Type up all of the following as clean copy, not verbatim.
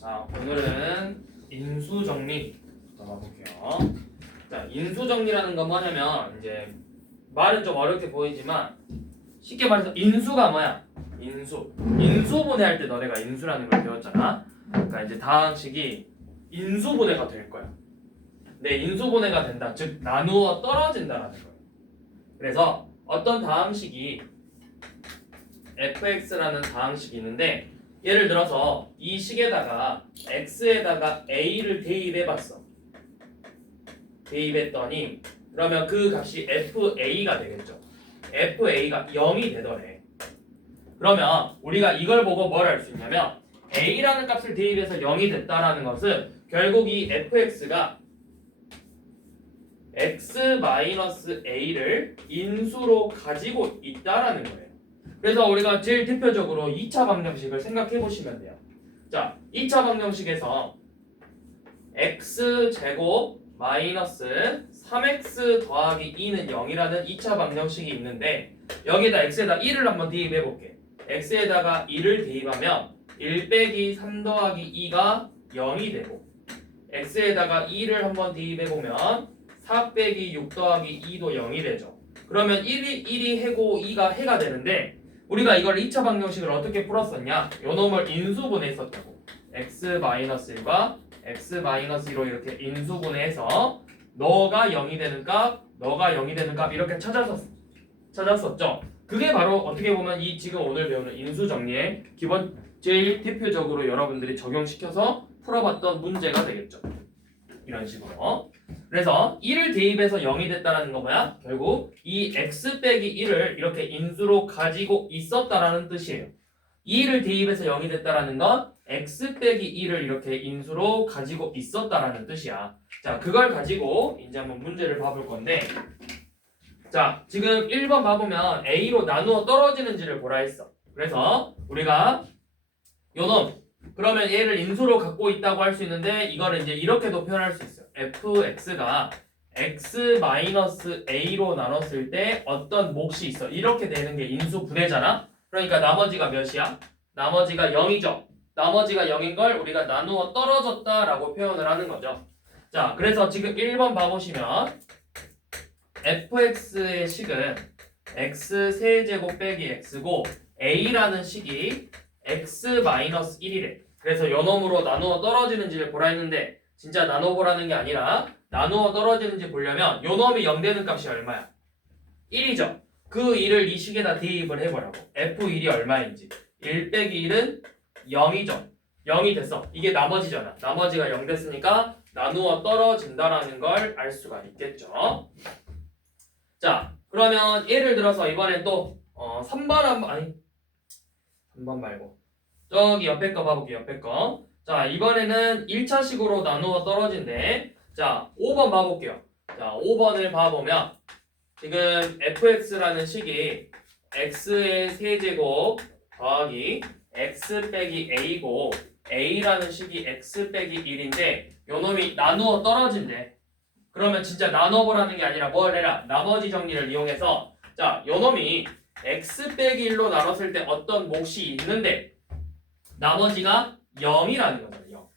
자, 오늘은 인수정리 가볼게요. 자, 인수정리라는 건 뭐냐면 이제 말은 좀 어렵게 보이지만 쉽게 말해서 인수가 뭐야? 인수분해할 때 너네가 인수라는 걸 배웠잖아. 그러니까 이제 다항식이 인수분해가 될 거야. 네, 인수분해가 된다. 즉 나누어 떨어진다라는 거예요. 그래서 어떤 다항식이 fx라는 다항식이 있는데 예를 들어서 이 식에다가 x에다가 a를 대입해봤어. 대입했더니 그러면 그 값이 fa가 되겠죠. fa가 0이 되더래. 그러면 우리가 이걸 보고 뭘 알 수 있냐면 a라는 값을 대입해서 0이 됐다라는 것은 결국 이 fx가 x-a를 인수로 가지고 있다라는 거예요. 그래서 우리가 제일 대표적으로 2차 방정식을 생각해 보시면 돼요. 자, 2차 방정식에서 x제곱 마이너스 3x 더하기 2는 0이라는 2차 방정식이 있는데 여기에다 x에다 1을 한번 대입해 볼게. x에다가 1을 대입하면 1 빼기 3 더하기 2가 0이 되고 x에다가 2를 한번 대입해 보면 4 빼기 6 더하기 2도 0이 되죠. 그러면 1이 해고 2가 해가 되는데 우리가 이걸 2차 방정식을 어떻게 풀었었냐? 요 놈을 인수분해했었다고. x-1과 x-2로 이렇게 인수분해해서 너가 0이 되는 값, 너가 0이 되는 값 이렇게 찾았었죠. 그게 바로 어떻게 보면 이 지금 오늘 배우는 인수정리의 기본 제일 대표적으로 여러분들이 적용시켜서 풀어봤던 문제가 되겠죠. 이런 식으로. 그래서 1을 대입해서 0이 됐다는 거 뭐야? 결국 이 x 빼기 1을 이렇게 인수로 가지고 있었다라는 뜻이에요. 2를 대입해서 0이 됐다라는 건 x 빼기 1을 이렇게 인수로 가지고 있었다라는 뜻이야. 자, 그걸 가지고 이제 한번 문제를 봐볼 건데 자, 지금 1번 봐보면 a로 나누어 떨어지는지를 보라 했어. 그래서 우리가 요놈 그러면 얘를 인수로 갖고 있다고 할 수 있는데 이거를 이제 이렇게도 표현할 수 있어요. fx가 x-a로 나눴을 때 어떤 몫이 있어. 이렇게 되는 게 인수분해잖아. 그러니까 나머지가 몇이야? 나머지가 0이죠. 나머지가 0인 걸 우리가 나누어 떨어졌다라고 표현을 하는 거죠. 자, 그래서 지금 1번 봐보시면 fx의 식은 x 세제곱 빼기 x고 a라는 식이 x-1이래. 그래서 요놈으로 나누어 떨어지는지를 보라 했는데 진짜 나눠보라는 게 아니라 나누어 떨어지는지 보려면 요놈이 0 되는 값이 얼마야? 1이죠. 그 1을 이 식에다 대입을 해보라고. f1이 얼마인지. 1 빼기 1은 0이죠. 0이 됐어. 이게 나머지잖아. 나머지가 0 됐으니까 나누어 떨어진다라는 걸 알 수가 있겠죠. 자, 그러면 예를 들어서 이번엔 또 3번 아니 3번 말고 저기 옆에 거 봐볼게요. 옆에 거. 자, 이번에는 1차식으로 나누어 떨어진대. 자, 5번 봐볼게요. 자, 5번을 봐보면 지금 fx라는 식이 x의 세제곱 더하기 x 빼기 a고 a라는 식이 x 빼기 1인데 요놈이 나누어 떨어진대. 그러면 진짜 나눠보라는 게 아니라 뭘 해라? 나머지 정리를 이용해서 자, 요놈이 x 빼기 1로 나눴을 때 어떤 몫이 있는데 나머지가 0이라는 거죠. 0.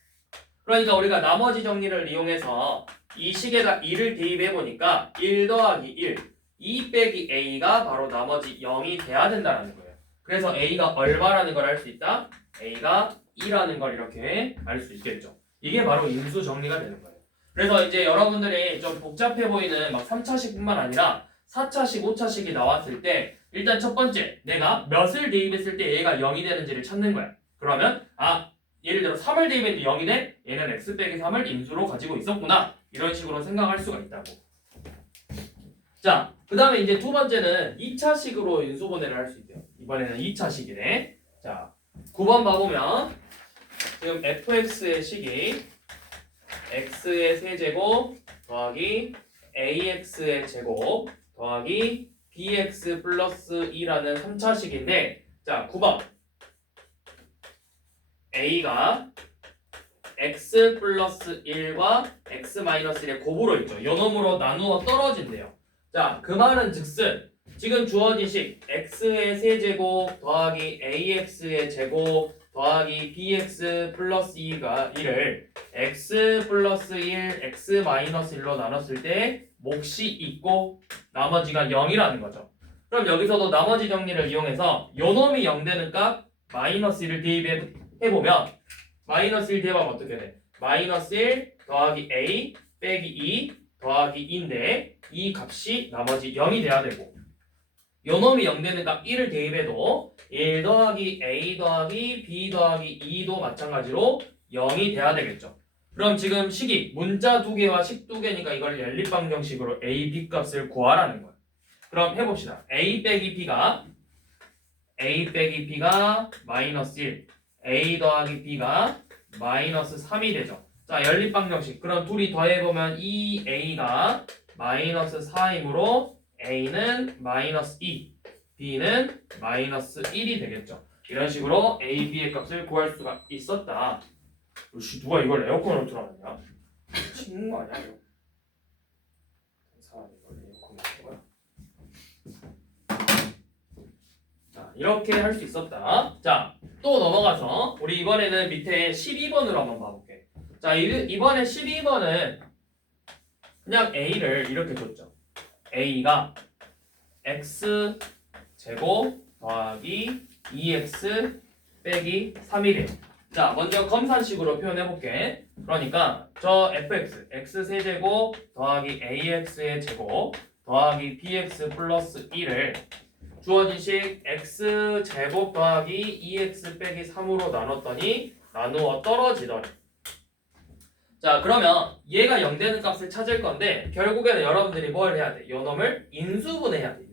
그러니까 우리가 나머지 정리를 이용해서 이 식에다 2를 대입해보니까 1 더하기 1 2 빼기 a가 바로 나머지 0이 돼야 된다는 거예요. 그래서 a가 얼마라는 걸 알 수 있다? a가 2라는 걸 이렇게 알 수 있겠죠. 이게 바로 인수 정리가 되는 거예요. 그래서 이제 여러분들이 좀 복잡해 보이는 막 3차식뿐만 아니라 4차식, 5차식이 나왔을 때 일단 첫 번째 내가 몇을 대입했을 때 얘가 0이 되는지를 찾는 거야. 그러면 예를 들어 3을 대입했는데 0이 돼? 얘는 x 빼기 3을 인수로 가지고 있었구나. 이런 식으로 생각할 수가 있다고. 자, 그 다음에 이제 두 번째는 2차식으로 인수분해를 할 수 있대요. 이번에는 2차식이네. 자, 9번 봐보면 지금 fx의 식이 x의 세제곱 더하기 ax의 제곱 더하기 bx 플러스 2라는 3차식인데 자, 9번 a가 x 플러스 1과 x 마이너스 1의 곱으로 있죠. 요놈으로 나누어 떨어진대요. 자, 그 말은 즉슨 지금 주어진 식 x의 세제곱 더하기 ax의 제곱 더하기 bx 플러스 2가 1을 x 플러스 1, x 마이너스 1로 나눴을 때 몫이 있고 나머지가 0이라는 거죠. 그럼 여기서도 나머지 정리를 이용해서 요놈이 0 되는 값 마이너스 1을 대입해보면 마이너스 1 대입하면 어떻게 돼? 마이너스 1 더하기 a 빼기 2 더하기 2인데 이 값이 나머지 0이 돼야 되고 요놈이 0 되는 값 1을 대입해도 1 더하기 a 더하기 b 더하기 2도 마찬가지로 0이 돼야 되겠죠. 그럼 지금 식이 문자 2개와 식 2개니까 이걸 연립방정식으로 a, b 값을 구하라는 거예요. 그럼 해봅시다. a 빼기 b가 마이너스 1 a 더하기 b가 마이너스 3이 되죠. 자, 연립방정식. 그럼 둘이 더해보면 2a가 마이너스 4이므로 a는 마이너스 2, b는 마이너스 1이 되겠죠. 이런 식으로 a, b의 값을 구할 수가 있었다. 씨, 누가 이걸 에어컨으로 틀어놨냐? 미친 거 아니야 이거? 사람이 이걸 에어컨으로 틀어야? 자, 이렇게 할 수 있었다. 자, 또 넘어가서 우리 이번에는 밑에 12번으로 한번 봐볼게. 자, 이번에 12번은 그냥 a를 이렇게 줬죠. a가 x 제곱 더하기 2x 빼기 3이래요. 자, 먼저 검산식으로 표현해볼게. 그러니까 저 fx, x 세제곱 더하기 ax의 제곱 더하기 bx 플러스 1을 주어진 식 x 제곱 더하기 2x 빼기 3으로 나눴더니 나누어 떨어지더니. 자, 그러면 얘가 0 되는 값을 찾을 건데 결국에는 여러분들이 뭘 해야 돼? 요놈을 인수분해해야 돼.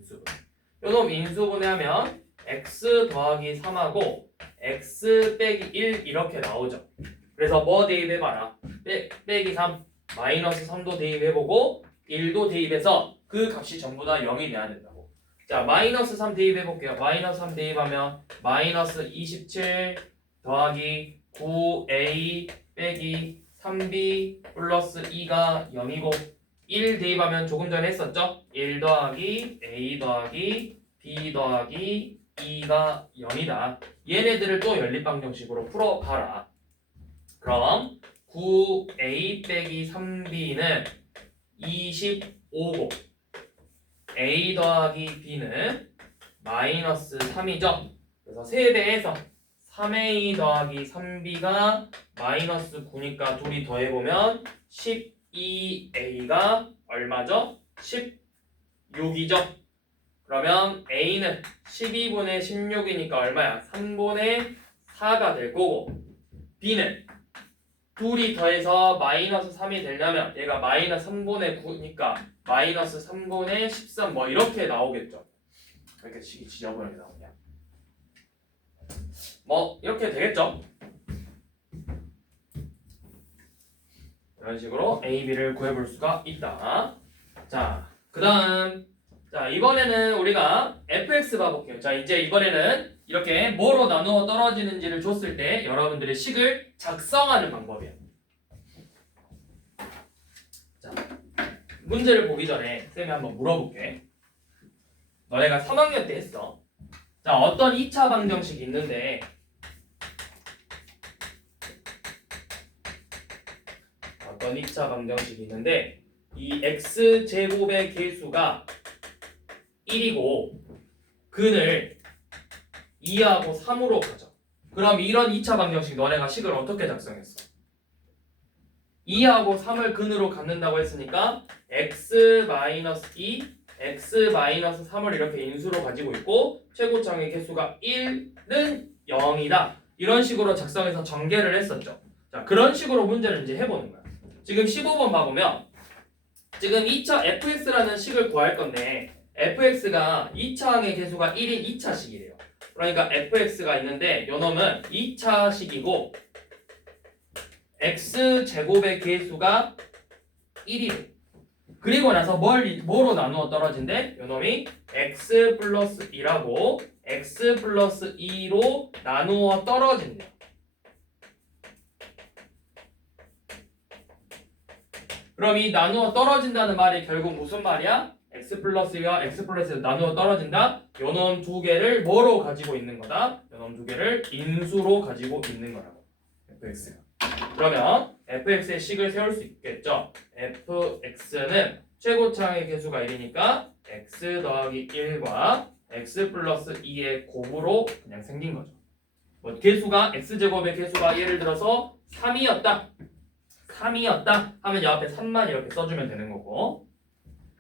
요놈 인수분해하면 x 더하기 3하고 x 빼기 1 이렇게 나오죠. 그래서 뭐 대입해봐라. 빼기 3 마이너스 3도 대입해보고 1도 대입해서 그 값이 전부 다 0이 돼야 된다고. 자, 마이너스 3 대입해볼게요. 마이너스 3 대입하면 마이너스 27 더하기 9a 빼기 3b 플러스 2가 0이고 1 대입하면 조금 전에 했었죠? 1 더하기 a 더하기 b 더하기 2가 0이다. 얘네들을 또 연립방정식으로 풀어가라. 그럼 9a 빼기 3b는 25고 a 더하기 b는 마이너스 3이죠. 그래서 3배해서 3a 더하기 3b가 마이너스 9니까 둘이 더해보면 12a가 얼마죠? 16이죠. 그러면 a는 12분의 16이니까 얼마야? 3분의 4가 될 거고 b는 둘이 더해서 마이너스 3이 되려면 얘가 마이너스 3분의 9니까 마이너스 3분의 13 뭐 이렇게 나오겠죠. 왜 이렇게 식이 지저분하게 나오냐? 뭐 이렇게 되겠죠. 이런 식으로 A, B를 구해볼 수가 있다. 자, 그 다음 자, 이번에는 우리가 fx 봐볼게요. 자, 이제 이번에는 이렇게 뭐로 나누어 떨어지는지를 줬을 때 여러분들의 식을 작성하는 방법이에요. 자, 문제를 보기 전에 쌤이 한번 물어볼게. 너네가 3학년 때 했어. 자, 어떤 2차 방정식이 있는데 어떤 2차 방정식이 있는데 이 x제곱의 개수가 1이고 근을 2하고 3으로 가져. 그럼 이런 2차 방정식 너네가 식을 어떻게 작성했어? 2하고 3을 근으로 갖는다고 했으니까 x-2, x-3을 이렇게 인수로 가지고 있고 최고점의 개수가 1은 0이다. 이런 식으로 작성해서 전개를 했었죠. 자, 그런 식으로 문제를 이제 해보는 거야. 지금 15번 봐보면 지금 2차 fx라는 식을 구할 건데 fx가 2차항의 개수가 1인 2차식이래요. 그러니까 fx가 있는데 요놈은 2차식이고 x제곱의 개수가 1이래. 그리고 나서 뭐로 나누어 떨어진대? 요놈이 x 플러스 2라고 x 플러스 2로 나누어 떨어진대요. 그럼 이 나누어 떨어진다는 말이 결국 무슨 말이야? x 플러스와 x 플러스에서 나누어 떨어진다. 요놈 두 개를 뭐로 가지고 있는 거다? 요놈 두 개를 인수로 가지고 있는 거라고. fx가. 그러면 fx의 식을 세울 수 있겠죠. fx는 최고차항의 개수가 1이니까 x 더하기 1과 x 플러스 2의 곱으로 그냥 생긴 거죠. 뭐 개수가 x제곱의 개수가 예를 들어서 3이었다. 3이었다 하면 옆에 3만 이렇게 써주면 되는 거고.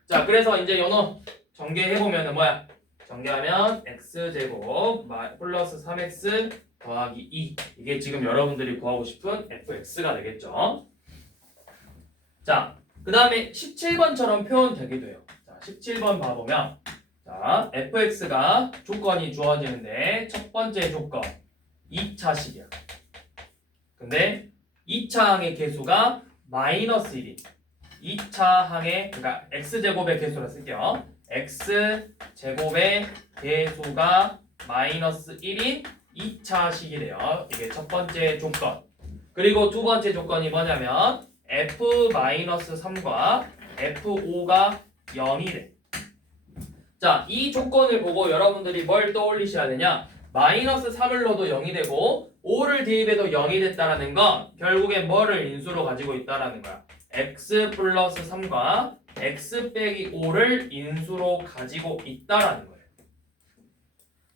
자, 그래서 이제 요놈 전개해보면은 뭐야? 전개하면 x제곱 플러스 3x 더하기 2. 이게 지금 여러분들이 구하고 싶은 fx가 되겠죠. 자, 그 다음에 17번처럼 표현되기도 해요. 자, 17번 봐보면 자, fx가 조건이 주어지는데 첫 번째 조건 2차식이야. 근데 2차항의 개수가 마이너스 1이 2차항의 그러니까 x제곱의 개수라 쓸게요. x제곱의 개수가 마이너스 1인 2차식이래요. 이게 첫 번째 조건. 그리고 두 번째 조건이 뭐냐면 f-3과 f5가 0이래. 자, 이 조건을 보고 여러분들이 뭘 떠올리셔야 되냐? 마이너스 3을 넣어도 0이 되고 5를 대입해도 0이 됐다라는 건 결국에 뭐를 인수로 가지고 있다라는 거야. x 플러스 3과 x 빼기 5를 인수로 가지고 있다라는 거예요.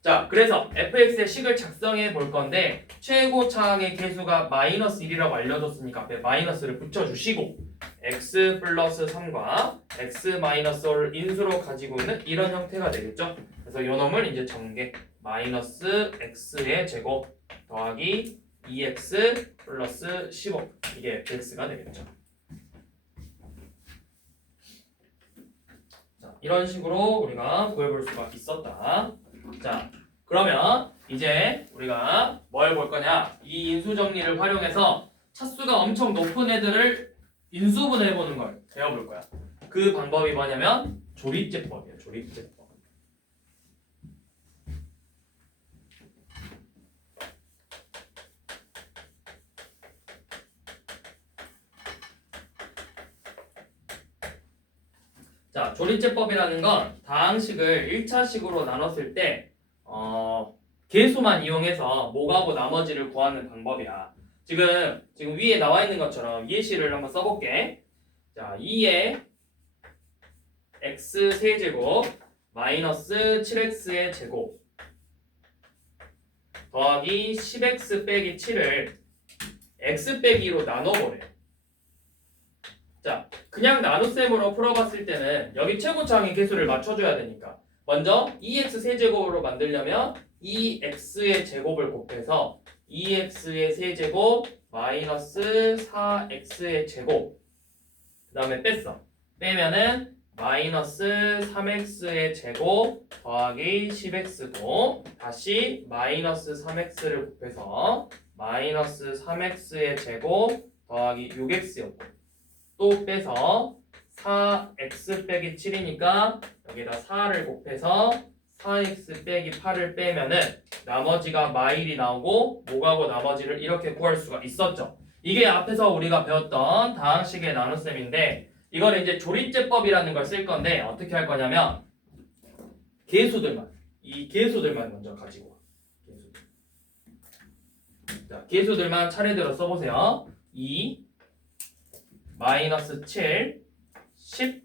자, 그래서 fx의 식을 작성해 볼 건데 최고 차항의 개수가 마이너스 1이라고 알려줬으니까 앞에 마이너스를 붙여주시고 x 플러스 3과 x 마이너스 5를 인수로 가지고 있는 이런 형태가 되겠죠. 그래서 이 놈을 이제 전개 마이너스 x의 제곱 더하기 2x 플러스 15 이게 fx가 되겠죠. 자, 이런 식으로 우리가 구해볼 수가 있었다. 자, 그러면 이제 우리가 뭘 볼 거냐? 이 인수 정리를 활용해서 차수가 엄청 높은 애들을 인수분해 보는 걸 배워볼 거야. 그 방법이 뭐냐면 조립제법이야. 조립제법. 자, 조립제법이라는 건 다항식을 1차식으로 나눴을 때 개수만 이용해서 뭐가고 나머지를 구하는 방법이야. 지금 위에 나와 있는 것처럼 예시를 한번 써볼게. 자, 2의 x 세제곱 마이너스 7x의 제곱 더하기 10x 빼기 7을 x 빼기로 나눠보래. 자, 그냥 나눗셈으로 풀어봤을 때는 여기 최고차항의 개수를 맞춰줘야 되니까 먼저 2x 세제곱으로 만들려면 2x의 제곱을 곱해서 2x의 세제곱 마이너스 4x의 제곱 그 다음에 뺐어. 빼면은 마이너스 3x의 제곱 더하기 10x고 다시 마이너스 3x를 곱해서 마이너스 3x의 제곱 더하기 6x였고 또 빼서 4x 빼기 7이니까 여기다 4를 곱해서 4x 빼기 8을 빼면은 나머지가 마일이 나오고 뭐가고 나머지를 이렇게 구할 수가 있었죠. 이게 앞에서 우리가 배웠던 다항식의 나눗셈인데 이거는 이제 조립제법이라는 걸 쓸 건데 어떻게 할 거냐면 이 개수들만 먼저 가지고 와. 자, 개수들만 차례대로 써보세요. 2 마이너스 7 10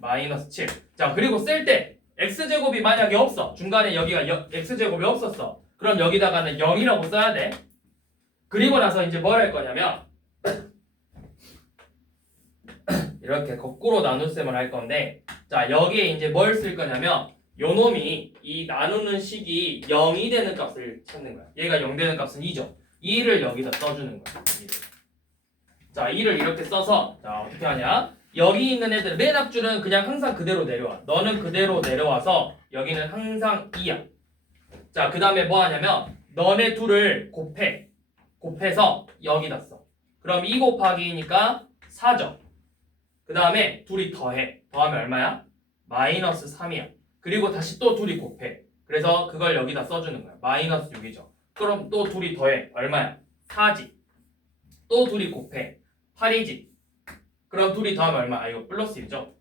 마이너스 7. 자, 그리고 쓸 때 x제곱이 만약에 없어. 중간에 여기가 x제곱이 없었어. 그럼 여기다가는 0이라고 써야 돼. 그리고 나서 이제 뭘 할 거냐면 이렇게 거꾸로 나눗셈을 할 건데 자, 여기에 이제 뭘 쓸 거냐면 요 놈이 이 나누는 식이 0이 되는 값을 찾는 거야. 얘가 0 되는 값은 2죠. 2를 여기다 써주는 거야. 2를. 자, 2를 이렇게 써서 자, 어떻게 하냐? 여기 있는 애들 맨 앞줄은 그냥 항상 그대로 내려와. 너는 그대로 내려와서 여기는 항상 2야. 자, 그 다음에 뭐 하냐면 너네 둘을 곱해서 여기다 써. 그럼 2 곱하기 2니까 4죠. 그 다음에 둘이 더하면 얼마야? 마이너스 3이야. 그리고 다시 또 둘이 곱해. 그래서 그걸 여기다 써주는 거야. 마이너스 6이죠. 그럼 또 둘이 더해. 얼마야? 4지. 또 둘이 곱해. 8이지. 그럼 둘이 더하면 얼마? 이거 플러스 1이죠.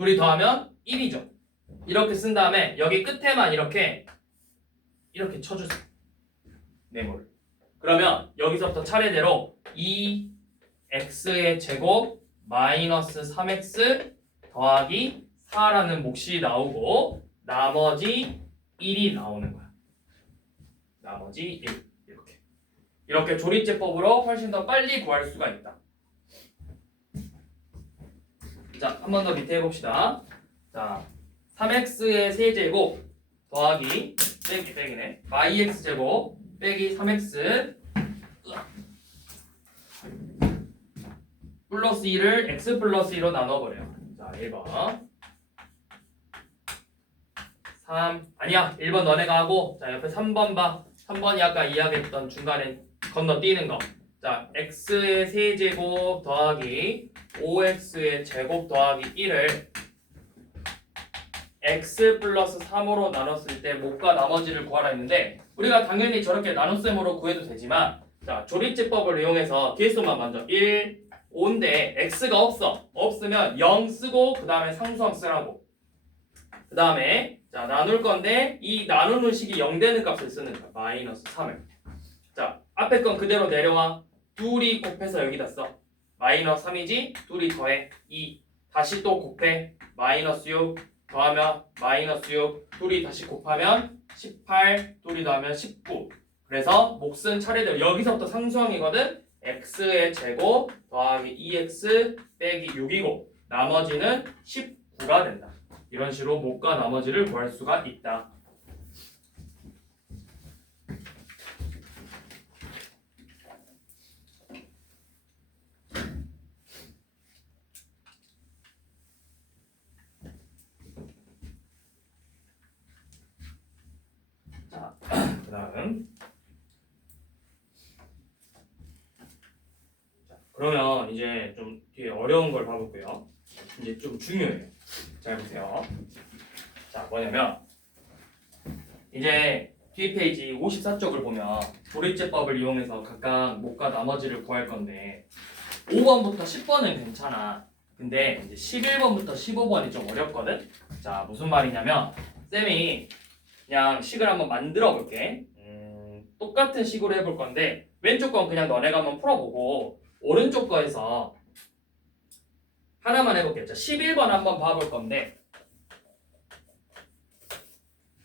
둘이 더하면 1이죠. 이렇게 쓴 다음에 여기 끝에만 이렇게 쳐주세요. 네모를. 그러면 여기서부터 차례대로 2x의 제곱 마이너스 3x 더하기 4라는 몫이 나오고 나머지 1이 나오는 거야. 나머지 1. 이렇게 조립제법으로 훨씬 더 빨리 구할 수가 있다. 자, 한 번 더 밑에 해봅시다. 자, 3x의 세제곱 더하기 빼기네. yx 제곱 빼기 3x 플러스 2를 x 플러스 2로 나눠버려요. 자, 1번 3 아니야 1번 너네가 하고 자 옆에 3번 봐. 3번이 아까 이야기했던 중간에 건너뛰는 거. 자, x의 세제곱 더하기 5x의 제곱 더하기 1을 x 플러스 3으로 나눴을 때 몫과 나머지를 구하라 했는데 우리가 당연히 저렇게 나눗셈으로 구해도 되지만 자, 조립제법을 이용해서 개수만 먼저 1, 5인데 x가 없으면 0 쓰고 그 다음에 상수함 쓰라고. 그 다음에 자 나눌 건데 이 나누는 식이 0 되는 값을 쓰는 거야. 마이너스 3을. 자, 앞에 건 그대로 내려와. 둘이 곱해서 여기다 써. 마이너스 3이지? 둘이 더해 2. 다시 또 곱해. 마이너스 6 더하면 마이너스 6. 둘이 다시 곱하면 18. 둘이 더하면 19. 그래서 몫은 차례대로 여기서부터 상수항이거든. x의 제곱 더하기 2x 빼기 6이고 나머지는 19가 된다. 이런 식으로 몫과 나머지를 구할 수가 있다. 자, 그다음 그러면 이제 좀 뒤에 어려운 걸 봐볼게요. 이제 좀 중요해요. 잘 보세요. 자, 뭐냐면 이제 뒤에 페이지 54쪽을 보면 조립제법을 이용해서 각각 몫과 나머지를 구할 건데 5번부터 10번은 괜찮아. 근데 이제 11번부터 15번이 좀 어렵거든. 자, 무슨 말이냐면 쌤이 그냥 식을 한번 만들어 볼게. 똑같은 식으로 해볼 건데 왼쪽 건 그냥 너네가 한번 풀어보고 오른쪽 거에서 하나만 해볼게요. 자, 11번 한번 봐볼 건데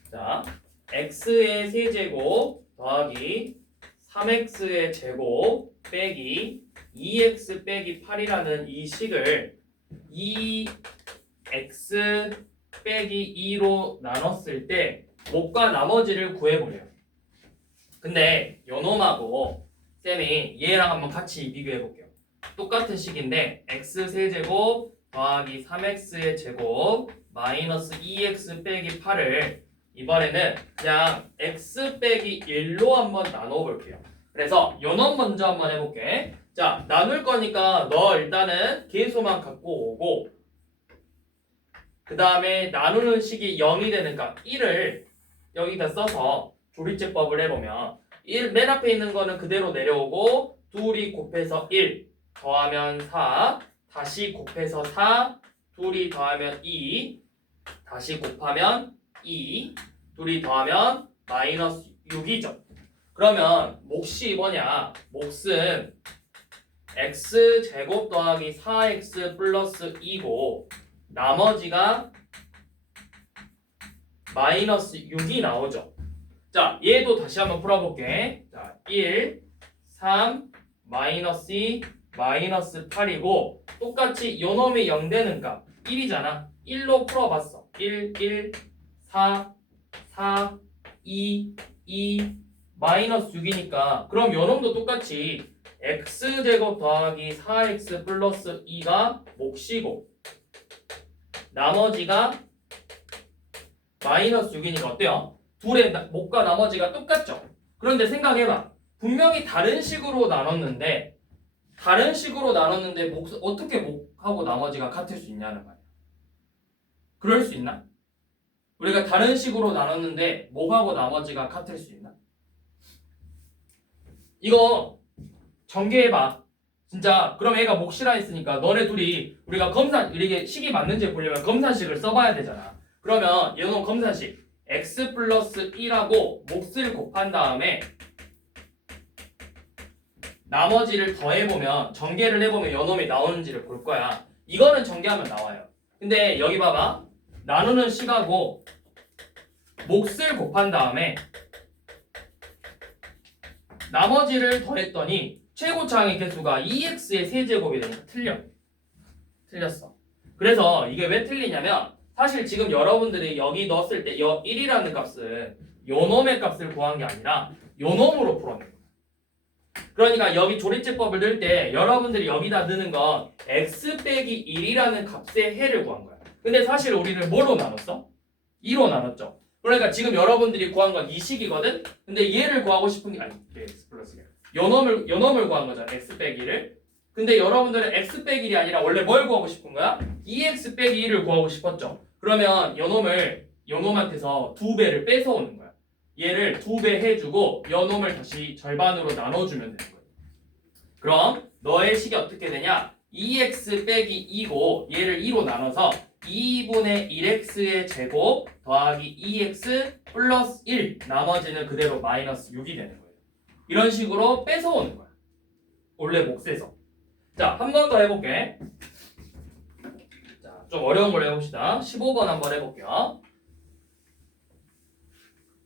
자, x의 세제곱 더하기 3x의 제곱 빼기 2x 빼기 8이라는 이 식을 2x 빼기 2로 나눴을 때 몫과 나머지를 구해보래요. 근데 요놈하고 쌤이 얘랑 한번 같이 비교해볼게요. 똑같은 식인데 x 세제곱 더하기 3x의 제곱 마이너스 2x 빼기 8을 이번에는 그냥 x 빼기 1로 한번 나눠볼게요. 그래서 요놈 먼저 한번 해볼게. 자, 나눌 거니까 너 일단은 계수만 갖고 오고 그 다음에 나누는 식이 0이 되는 값 1을 여기다 써서 조립제법을 해보면 1, 맨 앞에 있는 거는 그대로 내려오고 둘이 곱해서 1 더하면 4 다시 곱해서 4 둘이 더하면 2 다시 곱하면 2 둘이 더하면 마이너스 6이죠. 그러면 몫이 뭐냐? 몫은 x제곱 더하기 4x 플러스 2고 나머지가 마이너스 6이 나오죠. 자, 얘도 다시 한번 풀어볼게. 자, 1, 3, 마이너스 2, 마이너스 8이고 똑같이 요놈이 0 되는 값 1이잖아. 1로 풀어봤어. 1, 1, 4, 4, 2, 2, 마이너스 6이니까 그럼 요놈도 똑같이 x제곱 더하기 4x 플러스 2가 몫이고 나머지가 마이너스 6이니까 어때요? 둘의 몫과 나머지가 똑같죠? 그런데 생각해봐. 분명히 다른 식으로 나눴는데 어떻게 몫하고 나머지가 같을 수 있냐는 말이야. 그럴 수 있나? 우리가 다른 식으로 나눴는데 몫하고 나머지가 같을 수 있나? 이거 전개해봐. 진짜 그럼 얘가 몫이라 했으니까 너네 둘이 우리가 이게 식이 맞는지 보려면 검산식을 써봐야 되잖아. 그러면 얘는 검산식 x 플러스 1하고 몫을 곱한 다음에 나머지를 더해보면 전개를 해보면 요놈이 나오는지를 볼 거야. 이거는 전개하면 나와요. 근데 여기 봐봐. 나누는 식하고 몫을 곱한 다음에 나머지를 더했더니 최고차항의 개수가 2x의 세제곱이 되니까 틀렸어. 그래서 이게 왜 틀리냐면 사실 지금 여러분들이 여기 넣었을 때 1이라는 값은 요놈의 값을 구한 게 아니라 요놈으로 풀어낸 거야. 그러니까 여기 조리제법을 넣을 때 여러분들이 여기다 넣는 건 x 빼기 1이라는 값의 해를 구한 거야. 근데 사실 우리는 뭘로 나눴어? 2로 나눴죠. 그러니까 지금 여러분들이 구한 건 이 식이거든? 근데 얘를 구하고 싶은 게 아니 x 플러스 1 요놈을 구한 거잖아. x 빼기 1을. 근데 여러분들은 x 빼기 1이 아니라 원래 뭘 구하고 싶은 거야? 2x 빼기 1을 구하고 싶었죠. 그러면 요놈한테서 2배를 뺏어오는 거야. 얘를 2배 해주고 요놈을 다시 절반으로 나눠주면 되는 거예요. 그럼 너의 식이 어떻게 되냐? 2x 빼기 2고 얘를 2로 나눠서 2분의 1x의 제곱 더하기 2x 플러스 1 나머지는 그대로 마이너스 6이 되는 거예요. 이런 식으로 뺏어오는 거야. 원래 몫에서. 자, 한 번 더 해볼게. 자, 좀 어려운 걸 해봅시다. 15번 한번 해볼게요.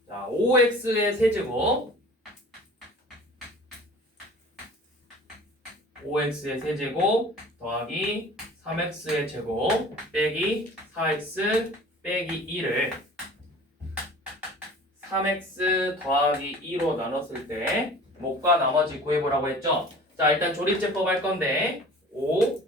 자, 5x의 세제곱 5x의 세제곱 더하기 3x의 제곱 빼기 4x 빼기 2를 3x 더하기 2로 나눴을 때 몫과 나머지 구해보라고 했죠. 자, 일단 조립제법 할 건데 5,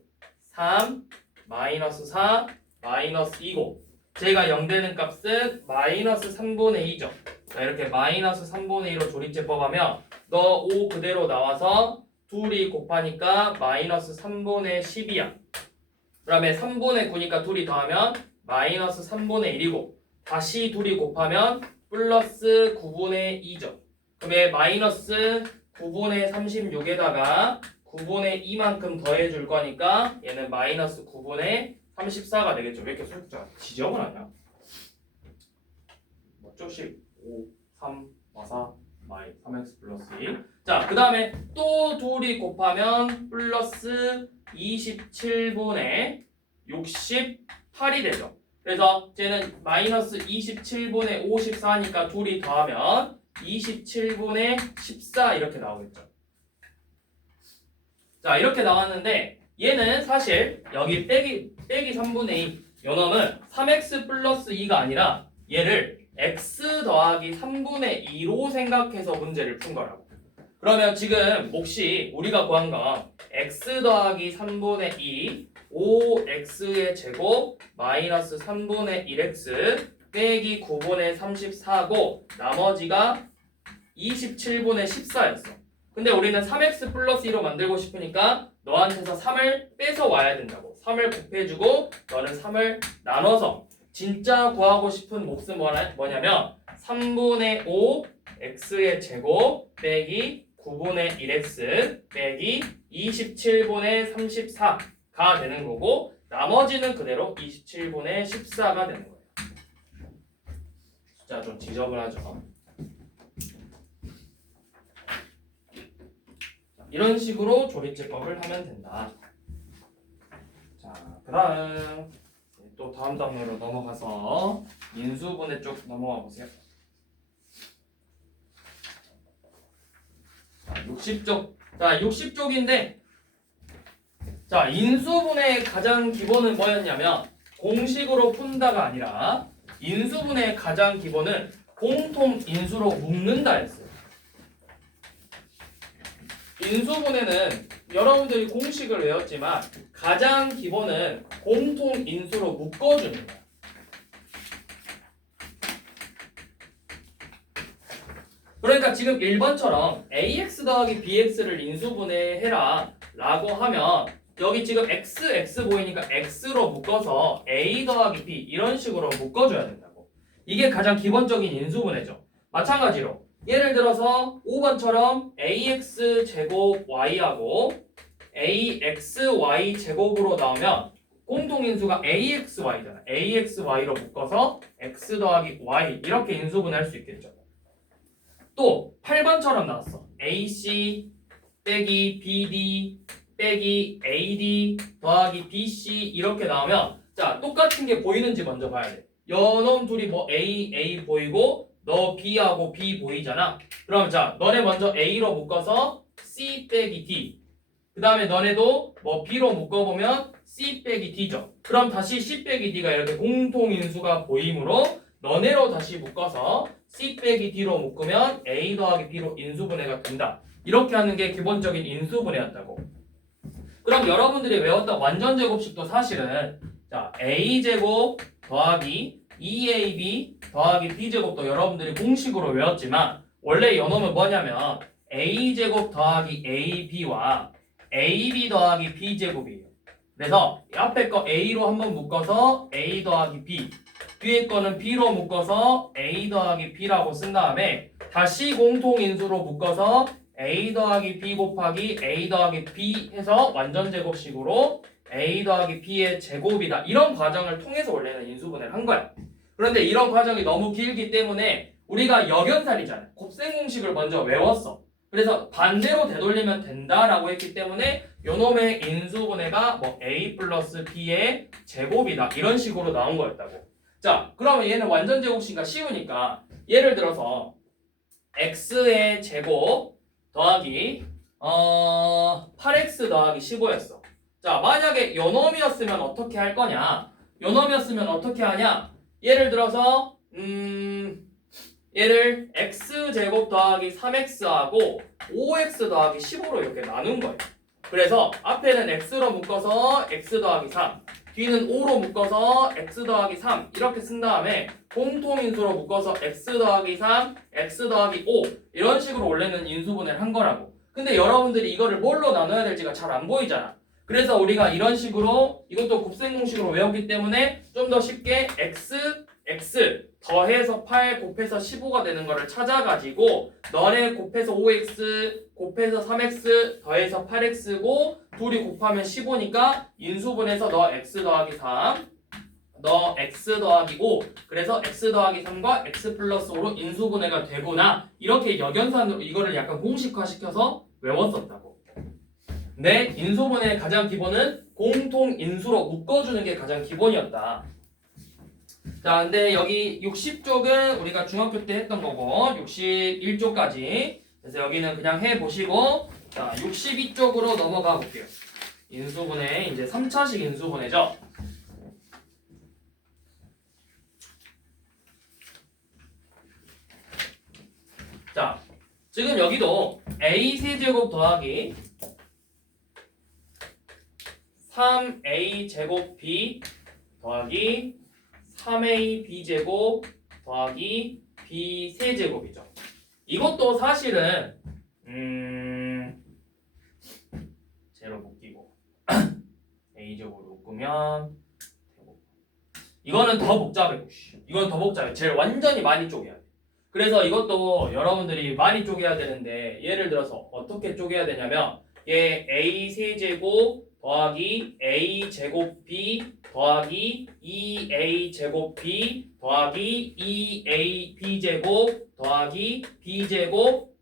3, 마이너스 4, 마이너스 2고 제가 0 되는 값은 마이너스 3분의 2죠. 자, 이렇게 마이너스 3분의 2로 조립제법 하면 너 5 그대로 나와서 둘이 곱하니까 마이너스 3분의 10이야. 그 다음에 3분의 9니까 둘이 더하면 마이너스 3분의 1이고 다시 둘이 곱하면 플러스 9분의 2죠. 그러면 마이너스 9분의 36에다가 9분의 2만큼 더해줄 거니까 얘는 마이너스 9분의 34가 되겠죠. 왜 이렇게 숫자 지저분하냐? 뭐조씩 5, 3, 4, 마이 3x 플러스 2. 자, 그 다음에 또 둘이 곱하면 플러스 27분의 68이 되죠. 그래서 쟤는 마이너스 27분의 54니까 둘이 더하면 27분의 14 이렇게 나오겠죠. 자, 이렇게 나왔는데 얘는 사실 여기 빼기 3분의 2 요놈은 3x 플러스 2가 아니라 얘를 x 더하기 3분의 2로 생각해서 문제를 푼 거라고. 그러면 지금 몫이 우리가 구한 건 x 더하기 3분의 2 5x의 제곱 마이너스 3분의 1x 빼기 9분의 34고 나머지가 27분의 14였어. 근데 우리는 3x 플러스 2로 만들고 싶으니까 너한테서 3을 뺏어 와야 된다고. 3을 곱해주고 너는 3을 나눠서 진짜 구하고 싶은 몫은 뭐냐면 3분의 5 x의 제곱 빼기 9분의 1x 빼기 27분의 34가 되는 거고 나머지는 그대로 27분의 14가 되는 거예요. 숫자 좀 지저분하죠. 이런 식으로 조립제법을 하면 된다. 자, 그 다음 또 다음 단계로 넘어가서 인수분해 쪽 넘어가 보세요. 자, 60쪽. 자, 60쪽인데 자, 인수분해의 가장 기본은 뭐였냐면 공식으로 푼다가 아니라 인수분해의 가장 기본은 공통 인수로 묶는다 했어요. 인수분해는 여러분들이 공식을 외웠지만 가장 기본은 공통 인수로 묶어주는 거야. 그러니까 지금 1번처럼 ax 더하기 bx를 인수분해해라 라고 하면 여기 지금 x 보이니까 x로 묶어서 a 더하기 b 이런 식으로 묶어줘야 된다고. 이게 가장 기본적인 인수분해죠. 마찬가지로 예를 들어서 5번처럼 ax 제곱 y하고 AXY 제곱으로 나오면 공통인수가 AXY잖아. AXY로 묶어서 X 더하기 Y 이렇게 인수분해할 수 있겠죠. 또 8번처럼 나왔어. AC 빼기 BD 빼기 AD 더하기 BC 이렇게 나오면 자 똑같은 게 보이는지 먼저 봐야 돼. 요놈 둘이 뭐 A 보이고 너 B하고 B 보이잖아. 그럼 자 너네 먼저 A로 묶어서 C 빼기 D 그 다음에 너네도 뭐 B로 묶어보면 C 빼기 D죠. 그럼 다시 C 빼기 D가 이렇게 공통인수가 보이므로 너네로 다시 묶어서 C 빼기 D로 묶으면 A 더하기 B로 인수분해가 된다. 이렇게 하는 게 기본적인 인수분해였다고. 그럼 여러분들이 외웠던 완전제곱식도 사실은 자 A제곱 더하기 2AB 더하기 B제곱도 여러분들이 공식으로 외웠지만 원래 요놈은 뭐냐면 A제곱 더하기 AB와 AB 더하기 B제곱이에요. 그래서 앞에 거 A로 한번 묶어서 A 더하기 B 뒤에 거는 B로 묶어서 A 더하기 B라고 쓴 다음에 다시 공통인수로 묶어서 A 더하기 B 곱하기 A 더하기 B 해서 완전제곱식으로 A 더하기 B의 제곱이다. 이런 과정을 통해서 원래는 인수분해를 한 거야. 그런데 이런 과정이 너무 길기 때문에 우리가 역연살이잖아. 곱셈 공식을 먼저 외웠어. 그래서 반대로 되돌리면 된다라고 했기 때문에 요놈의 인수분해가 뭐 A 플러스 B의 제곱이다. 이런 식으로 나온 거였다고. 자, 그러면 얘는 완전제곱식이니까 쉬우니까 예를 들어서 X의 제곱 더하기 8X 더하기 15였어. 자, 만약에 요놈이었으면 어떻게 할 거냐? 요놈이었으면 어떻게 하냐? 예를 들어서 얘를 X제곱 더하기 3X하고 5X 더하기 15로 이렇게 나눈 거예요. 그래서 앞에는 X로 묶어서 X 더하기 3 뒤는 5로 묶어서 X 더하기 3 이렇게 쓴 다음에 공통인수로 묶어서 X 더하기 3, X 더하기 5 이런 식으로 원래는 인수분해를 한 거라고. 근데 여러분들이 이거를 뭘로 나눠야 될지가 잘 안 보이잖아. 그래서 우리가 이런 식으로 이것도 곱셈 공식으로 외웠기 때문에 좀 더 쉽게 X 더해서 8 곱해서 15가 되는 거를 찾아가지고 너네 곱해서 5X 곱해서 3X 더해서 8X고 둘이 곱하면 15니까 인수분해서 너 X 더하기 3 너 X 더하기 5 그래서 X 더하기 3과 X 플러스 5로 인수분해가 되구나 이렇게 역연산으로 이거를 약간 공식화시켜서 외웠었다고. 근데 인수분해의 가장 기본은 공통인수로 묶어주는 게 가장 기본이었다. 자, 근데 여기 60쪽은 우리가 중학교 때 했던 거고 61쪽까지 그래서 여기는 그냥 해보시고 자 62쪽으로 넘어가 볼게요. 인수분해 이제 3차식 인수분해죠. 자 지금 여기도 A 세제곱 더하기 3A 제곱 B 더하기 3A B제곱 더하기 B 세제곱이죠. 이것도 사실은 제로 묶이고 A제곱으로 묶으면 이거는 더 복잡해. 이건 더 복잡해. 제일 완전히 많이 쪼개야 돼. 그래서 이것도 여러분들이 많이 쪼개야 되는데 예를 들어서 어떻게 쪼개야 되냐면 얘 A 세제곱 더하기 A 제곱 B 더하기 2A 제곱 B 더하기 2A B 제곱 더하기 B 제곱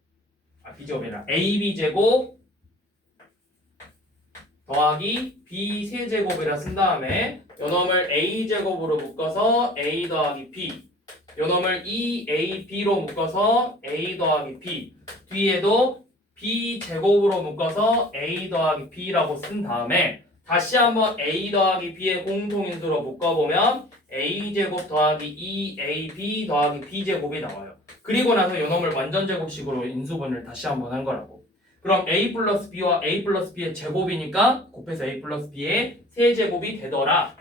B제곱이 아니라 AB 제곱 더하기 B 세제곱이라 쓴 다음에 요놈을 A 제곱으로 묶어서 A 더하기 B 요놈을 2AB로 묶어서 A 더하기 B 뒤에도 B 제곱으로 묶어서 A 더하기 B라고 쓴 다음에 다시 한번 A 더하기 B의 공통인수로 묶어보면 A 제곱 더하기 2AB 더하기 B 제곱이 나와요. 그리고 나서 요놈을 완전제곱식으로 인수분해를 다시 한번 한 거라고. 그럼 A 플러스 B와 A 플러스 B의 제곱이니까 곱해서 A 플러스 B의 세제곱이 되더라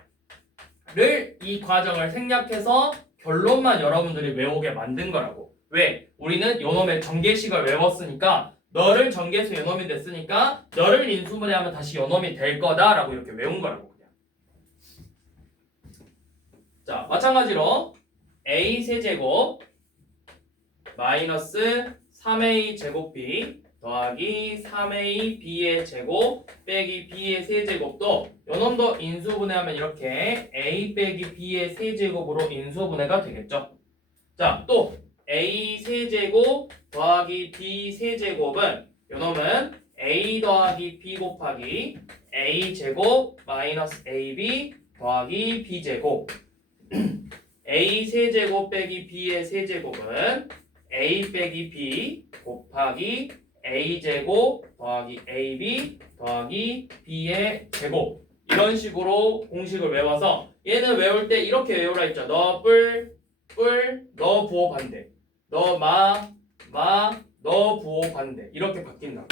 를 이 과정을 생략해서 결론만 여러분들이 외우게 만든 거라고. 왜? 우리는 요놈의 전개식을 외웠으니까 너를 전개수 요놈이 됐으니까 너를 인수분해하면 다시 요놈이 될 거다라고 이렇게 외운 거라고 그냥. 자 마찬가지로 A 세제곱 마이너스 3A 제곱 B 더하기 3a b의 제곱 빼기 b의 세제곱도 요놈도 인수분해하면 이렇게 a 빼기 b의 세제곱으로 인수분해가 되겠죠. 자, 또 a 세제곱 더하기 b 세제곱은 요놈은 a 더하기 b 곱하기 a 제곱 마이너스 ab 더하기 b 제곱 a 세제곱 빼기 b의 세제곱은 a 빼기 b 곱하기 a 제곱 더하기 ab 더하기 b의 제곱 이런 식으로 공식을 외워서 얘는 외울 때 이렇게 외우라 했죠. 너 뿔, 너 부호 반대. 너 마, 너 부호 반대. 이렇게 바뀐다.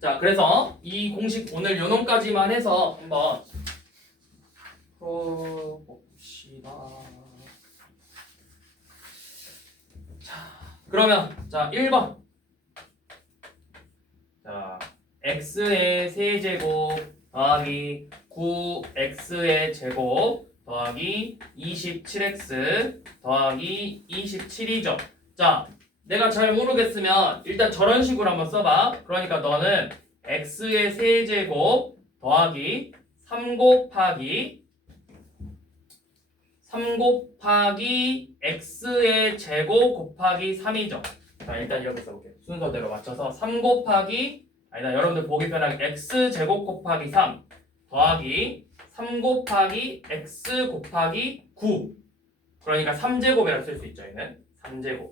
자, 그래서 이 공식 오늘 요놈까지만 해서 한번 봅시다. 자, 그러면 자 1번. 자, x의 세제곱 더하기 9x의 제곱 더하기 27x 더하기 27이죠. 자, 내가 잘 모르겠으면 일단 저런 식으로 한번 써봐. 그러니까 너는 x의 세제곱 더하기 3 곱하기 x의 제곱 곱하기 3이죠. 자, 일단 이렇게 써볼게요. 순서대로 맞춰서 3 곱하기 아니다, 여러분들 보기 편하게 x 제곱 곱하기 3 더하기 3 곱하기 x 곱하기 9 그러니까 3제곱이라고 쓸 수 있죠. 얘는 3제곱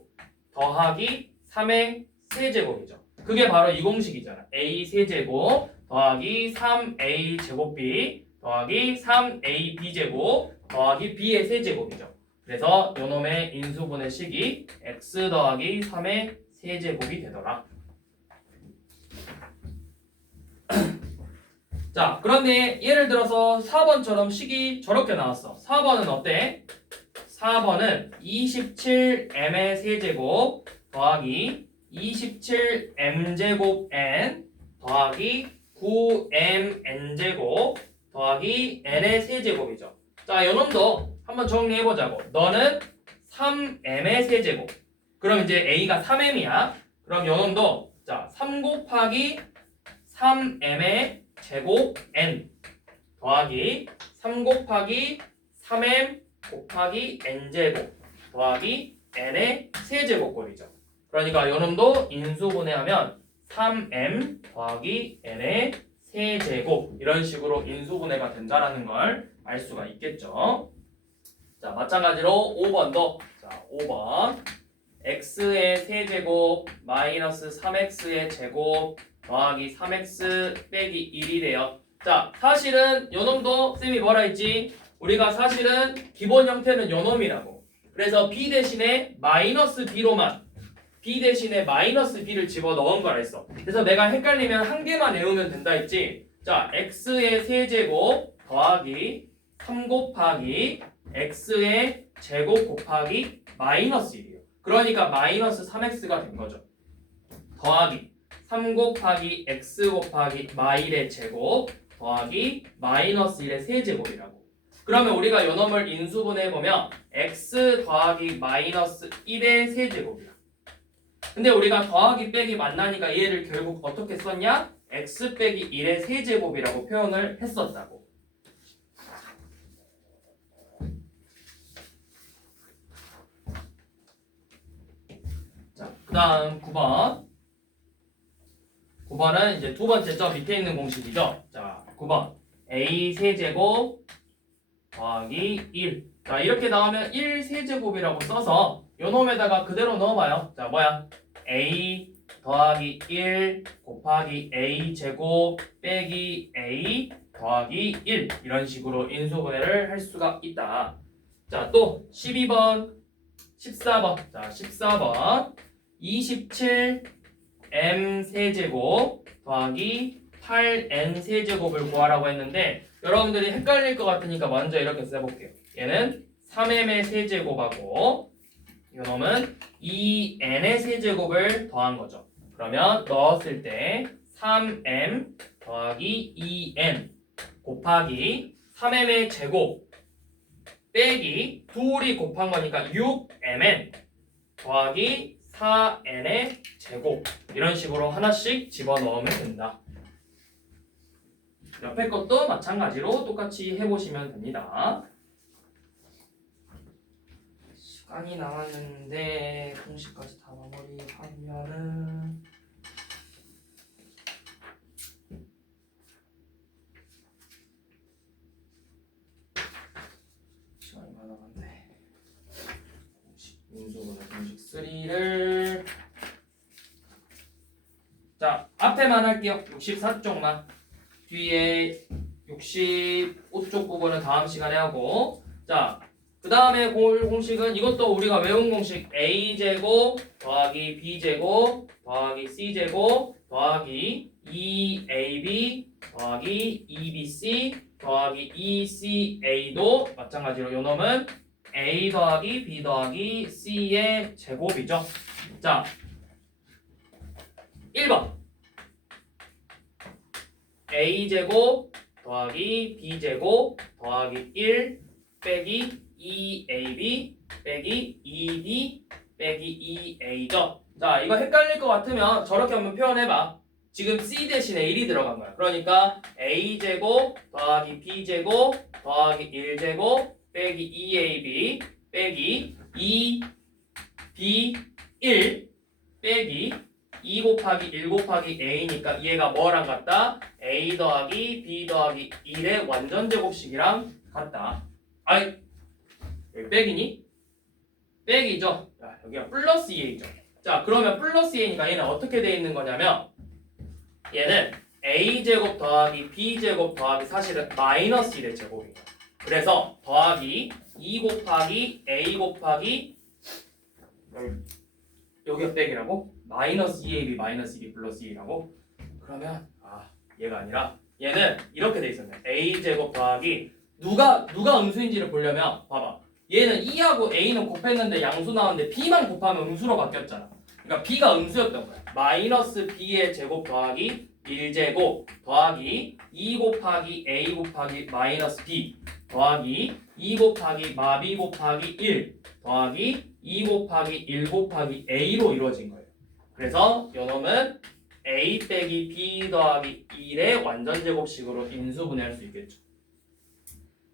더하기 3의 세제곱이죠. 그게 바로 이 공식이잖아. a 세제곱 더하기 3a 제곱 b 더하기 3ab 제곱 더하기 b의 세제곱이죠. 그래서 요놈의 인수분해 식이 x 더하기 3의 세제곱이 되더라. 자, 그런데 예를 들어서 4번처럼 식이 저렇게 나왔어. 4번은 어때? 4번은 27m의 세제곱 더하기 27m제곱 n 더하기 9mn제곱 더하기 n의 세제곱이죠. 자, 요놈도 한번 정리해보자고. 너는 3m의 세제곱. 그럼 이제 a가 3m이야. 그럼 요놈도 자, 3 곱하기 3m의 제곱 n 더하기 3 곱하기 3m 곱하기 n제곱 더하기 n의 세제곱꼴이죠. 그러니까 요놈도 인수분해하면 3m 더하기 n의 세제곱 이런 식으로 인수분해가 된다라는 걸 알 수가 있겠죠. 자, 마찬가지로 5번도 자, 5번 x의 세제곱 마이너스 3x의 제곱 더하기 3x 빼기 1이래요. 자, 사실은 요놈도 쌤이 뭐라 했지? 우리가 사실은 기본 형태는 요놈이라고. 그래서 b 대신에 마이너스 b로만 b 대신에 마이너스 b를 집어넣은 거라 했어. 그래서 내가 헷갈리면 한 개만 외우면 된다 했지. 자, x의 세제곱 더하기 3 곱하기 x의 제곱 곱하기 마이너스 1이에요. 그러니까 마이너스 3x가 된 거죠. 더하기 3 곱하기 x 곱하기 마1의 제곱 더하기 마이너스 1의 세제곱이라고. 그러면 우리가 요놈을 인수분해해보면 x 더하기 마이너스 1의 세제곱이야. 근데 우리가 더하기 빼기 만나니까 얘를 결국 어떻게 썼냐? x 빼기 1의 세제곱이라고 표현을 했었다고. 자, 그 다음 9번. 9번은 이제 두 번째 저 밑에 있는 공식이죠. 자, 9번 a 세제곱 더하기 1. 자, 이렇게 나오면 1 세제곱이라고 써서 요놈에다가 그대로 넣어봐요. 자, 뭐야? a 더하기 1 곱하기 a 제곱 빼기 a 더하기 1 이런 식으로 인수분해를 할 수가 있다. 자, 또 12번 14번 자, 14번 27m 세제곱 더하기 8n 세제곱을 구하라고 했는데 여러분들이 헷갈릴 것 같으니까 먼저 이렇게 써볼게요. 얘는 3m의 세제곱하고 이놈은 2n의 세제곱을 더한 거죠. 그러면 넣었을 때 3m 더하기 2n 곱하기 3m의 제곱 빼기 둘이 곱한 거니까 6mn 더하기 4n의 제곱 이런 식으로 하나씩 집어넣으면 된다. 옆에 것도 마찬가지로 똑같이 해보시면 됩니다. 시간이 남았는데 공식까지 다 마무리하면은 시간이 많아간데 공식 인수분해 공식 3를 자 앞에만 할게요. 64쪽만 뒤에 65쪽 부분은 다음 시간에 하고 자 그 다음에 공식은 이것도 우리가 외운 공식 a제곱 더하기 b제곱 더하기 c제곱 더하기 2ab 더하기 2bc 더하기 2ca도 마찬가지로 요 놈은 a 더하기 b 더하기 c의 제곱이죠. 자 1번 a제곱 더하기 b제곱 더하기 1 빼기 2ab 빼기 2b 빼기 2a죠. 자 이거 헷갈릴 것 같으면 저렇게 한번 표현해봐. 지금 c 대신에 1이 들어간 거야. 그러니까 a제곱 더하기 b제곱 더하기 1제곱 빼기 2ab 빼기 2b1 빼기 2 곱하기 1 곱하기 a니까 얘가 뭐랑 같다? a 더하기 b 더하기 1의 완전 제곱식이랑 같다. 아이 여기 빼기니? 빼기죠. 자, 여기가 플러스 2a죠. 자 그러면 플러스 2a니까 얘는 어떻게 돼 있는 거냐면 얘는 a제곱 더하기 b제곱 더하기 사실은 마이너스 1의 제곱이에요. 그래서 더하기 2 곱하기 a 곱하기 여기가 빼기라고? 마이너스 2ab 마이너스 2b 플러스 2라고? 그러면 얘가 아니라 얘는 이렇게 돼 있었네. a제곱 더하기 누가 음수인지를 보려면 봐봐. 얘는 2하고 a는 곱했는데 양수 나왔는데 b만 곱하면 음수로 바뀌었잖아. 그러니까 b가 음수였던 거야. 마이너스 b의 제곱 더하기 1제곱 더하기 2 곱하기 a 곱하기 마이너스 b 더하기 2 곱하기 마b 곱하기 1 더하기 2 곱하기 1 곱하기 a로 이루어진 거예요. 그래서 요놈은 a 빼기 b 더하기 1의 완전 제곱식으로 인수분해할 수 있겠죠.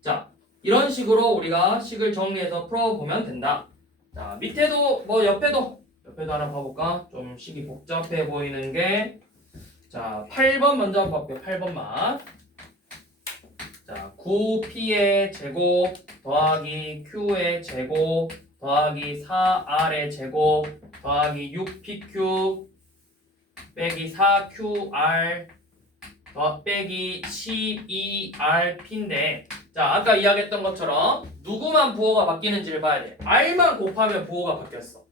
자 이런 식으로 우리가 식을 정리해서 풀어보면 된다. 자 밑에도 옆에도 하나 봐볼까? 좀 식이 복잡해 보이는 게 자 8번 먼저 한번 볼게요. 8번만 자 9p의 제곱 더하기 q의 제곱 더하기 4r의 제곱 더하기 6pq 빼기 4qr 빼기 12rp인데 자 아까 이야기했던 것처럼 누구만 부호가 바뀌는지를 봐야 돼. r만 곱하면 부호가 바뀌었어.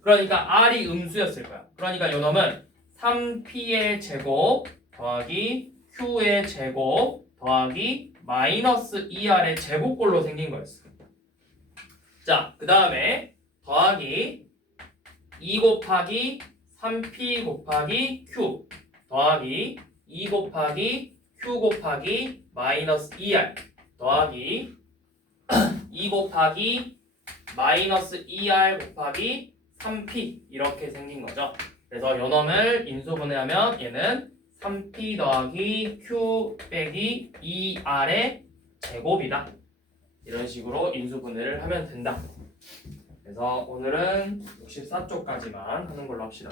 그러니까 r이 음수였을 거야. 그러니까 요놈은 3p의 제곱 더하기 q의 제곱 더하기 마이너스 2r의 제곱꼴로 생긴 거였어. 자 그 다음에 더하기 2 곱하기 3p 곱하기 q 더하기 2 곱하기 q 곱하기 마이너스 2r 더하기 2 곱하기 마이너스 2r 곱하기 3p 이렇게 생긴 거죠. 그래서 요놈을 인수분해하면 얘는 3p 더하기 q 빼기 2r의 제곱이다. 이런 식으로 인수분해를 하면 된다. 그래서 오늘은 64쪽까지만 하는 걸로 합시다.